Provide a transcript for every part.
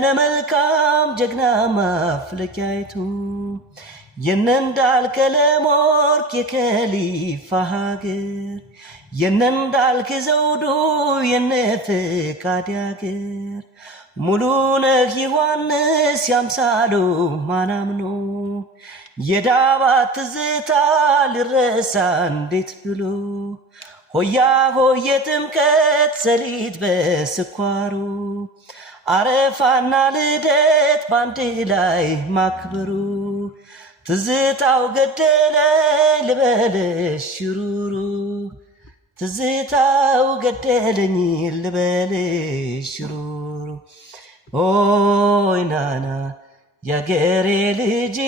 የነ መልካም ጀግና ማፍለቂያይቱ የነ እንዳልክ ለሞርክ የከሊፋ ሀገር የነ እንዳልክ ዘውዱ የነ ፍቃድ ሀገር ሙሉነህ ዮሐንስ ያምሳሉ ማናምኖ የዳባት ትዝታ ልረሳ እንዴት ብሎ ሆያ ሆየ ጥምቀት ሰሊጥ በስኳሩ አረፋና ልደት ባንድ ላይ ማክበሩ ትዝታው ገደለኝ ልበልሽ ሽሩሩ ትዝታው ገደለኝ ልበልሽ ሽሩሩ ኦይ ናና ያገሬ ልጅ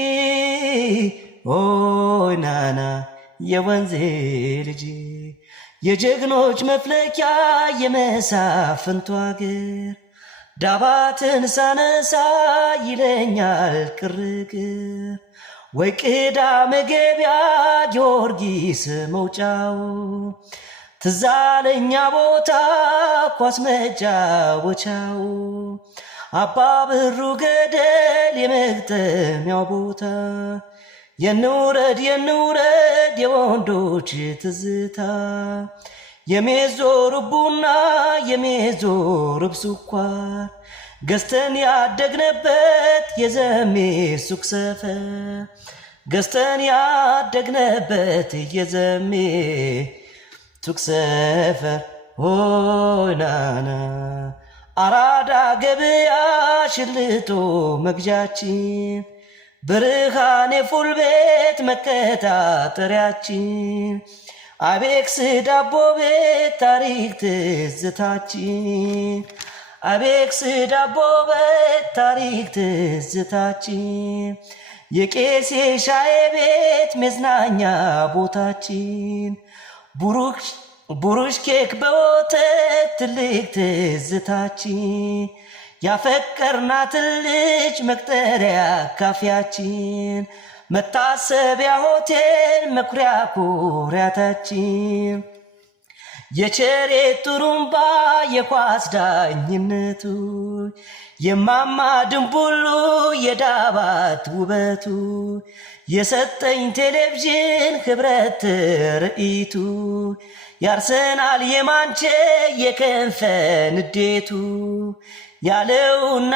ኦይ ናና የወንዜ ልጅ የጀግኖች መፍለቂያ የመሳፍንቱ አገር ዳባትን ሳነሳ ይለኛል ቅርቅር ወይ ቅዳሜ ገበያ ጊዮርጊስ መውጫው ትዛለኛ ቦታ ኳስ መጫወቻው አባ ብሩ ገደል የመግጠሚያው ቦታ የንውረድ የወንዶች ትዝታ የሜዞር ቡና የሜዞር ስኳር ገዝተን ያደግነበት የዘሜ ሱቅ ሰፈር ገዝተን ያደግነበት የዘሜ ሱቅ ሰፈር ሆይ ናና አራዳ ገበያ ሽልቶ መግዣችን ብርሃኔ ፉል ቤት መከታጠሪያችን አቤክስ ዳቦ ቤት ታሪክ ትዝታችን አቤክስ ዳቦ ቤት ታሪክ ትዝታችን የቄስ ሻይ ቤት መዝናኛ ቦታችን ቡሩሽ ኬክ በወተት ትልቅ ትዝታችን ያፈቀርናት ልጅ መቅጠሪያ ካፊያችን መታሰቢያ ሆቴል መኩሪያ ኩሪያታችን የቸሬ ጡሩምባ የኳስ ዳኝነቱ የማማ ድንቡሉ የዳባት ውበቱ የሰጠኝ ቴሌቪዥን ህብረት ትርኢቱ ያርሰናል የማንቼ የከንፈ ንዴቱ ያለውና